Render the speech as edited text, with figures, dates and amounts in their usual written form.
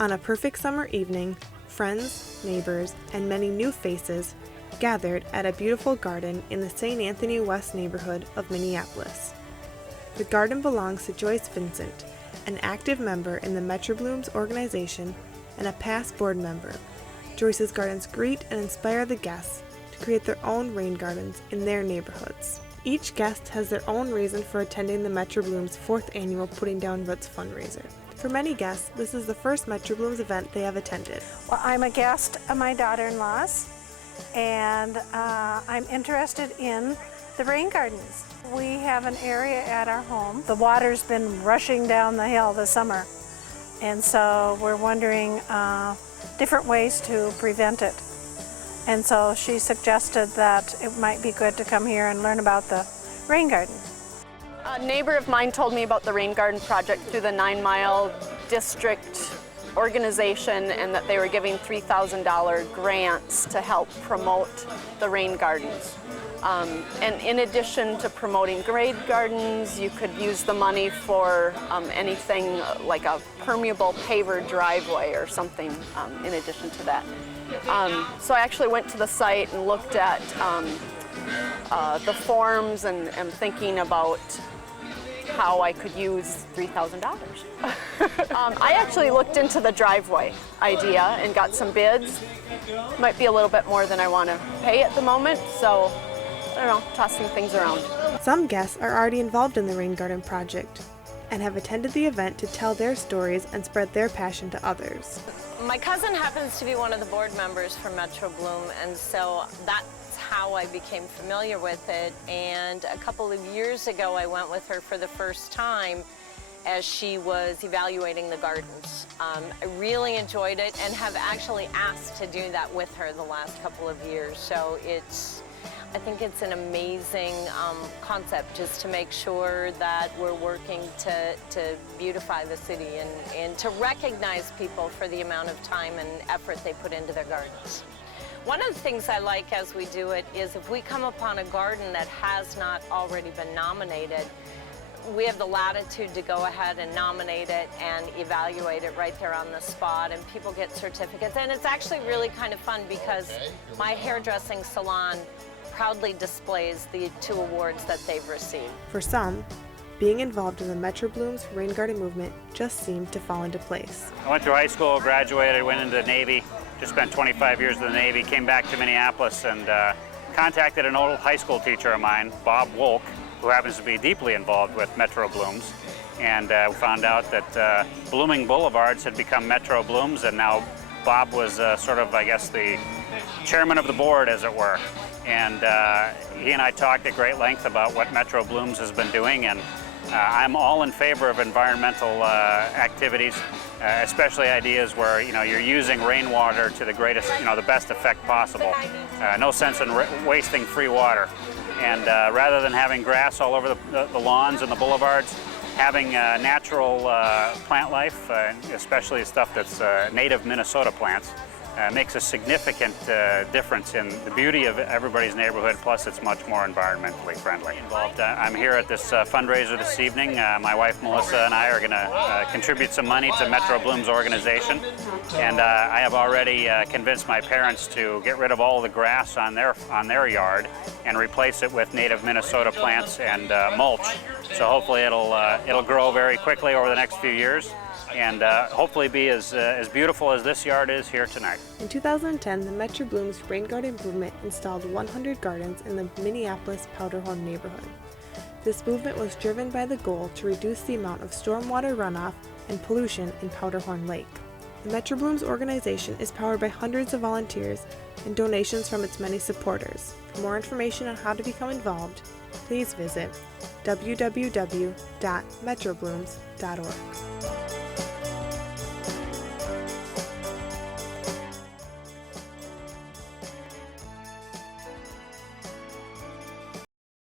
On a perfect summer evening, friends, neighbors, and many new faces gathered at a beautiful garden in the St. Anthony West neighborhood of Minneapolis. The garden belongs to Joyce Vincent, an active member in the Metro Blooms organization and a past board member. Joyce's gardens greet and inspire the guests to create their own rain gardens in their neighborhoods. Each guest has their own reason for attending the Metro Blooms 4th annual Putting Down Roots fundraiser. For many guests, this is the first Metro Blooms event they have attended. Well, I'm a guest of my daughter-in-law's, and I'm interested in the rain gardens. We have an area at our home. The water's been rushing down the hill this summer, and so we're wondering different ways to prevent it. And so she suggested that it might be good to come here and learn about the rain garden. A neighbor of mine told me about the Rain Garden project through the 9 Mile District organization, and that they were giving $3,000 grants to help promote the rain gardens. And in addition to promoting rain gardens, you could use the money for anything like a permeable paver driveway or something in addition to that. So I actually went to the site and looked at the forms and thinking about how I could use $3,000. I actually looked into the driveway idea and got some bids. Might be a little bit more than I want to pay at the moment, so I don't know, tossing things around. Some guests are already involved in the Rain Garden project and have attended the event to tell their stories and spread their passion to others. My cousin happens to be one of the board members for Metro Bloom, and so that's how I became familiar with it. And a couple of years ago, I went with her for the first time as she was evaluating the gardens. I really enjoyed it and have actually asked to do that with her the last couple of years. So I think it's an amazing concept, just to make sure that we're working to beautify the city and to recognize people for the amount of time and effort they put into their gardens. One of the things I like as we do it is if we come upon a garden that has not already been nominated, we have the latitude to go ahead and nominate it and evaluate it right there on the spot, and people get certificates. And it's actually really kind of fun because my hairdressing salon proudly displays the 2 awards that they've received. For some, being involved in the Metro Blooms Rain Garden movement just seemed to fall into place. I went through high school, graduated, went into the Navy, just spent 25 years in the Navy, came back to Minneapolis and contacted an old high school teacher of mine, Bob Wolk, who happens to be deeply involved with Metro Blooms, and found out that blooming boulevards had become Metro Blooms, and now Bob was sort of, I guess, the chairman of the board, as it were. And he and I talked at great length about what Metro Blooms has been doing, and I'm all in favor of environmental activities, especially ideas where you're using rainwater to the greatest, the best effect possible. No sense in wasting free water. And rather than having grass all over the lawns and the boulevards, having natural plant life, especially stuff that's native Minnesota plants, makes a significant difference in the beauty of everybody's neighborhood, plus it's much more environmentally friendly. I'm here at this fundraiser this evening. My wife Melissa and I are going to contribute some money to Metro Blooms organization, and I have already convinced my parents to get rid of all the grass on their yard and replace it with native Minnesota plants and mulch. So hopefully it'll grow very quickly over the next few years, and hopefully be as beautiful as this yard is here tonight. In 2010, the Metro Blooms Rain Garden movement installed 100 gardens in the Minneapolis Powderhorn neighborhood. This movement was driven by the goal to reduce the amount of stormwater runoff and pollution in Powderhorn Lake. The Metro Blooms organization is powered by hundreds of volunteers and donations from its many supporters. For more information on how to become involved, please visit www.metroblooms.org.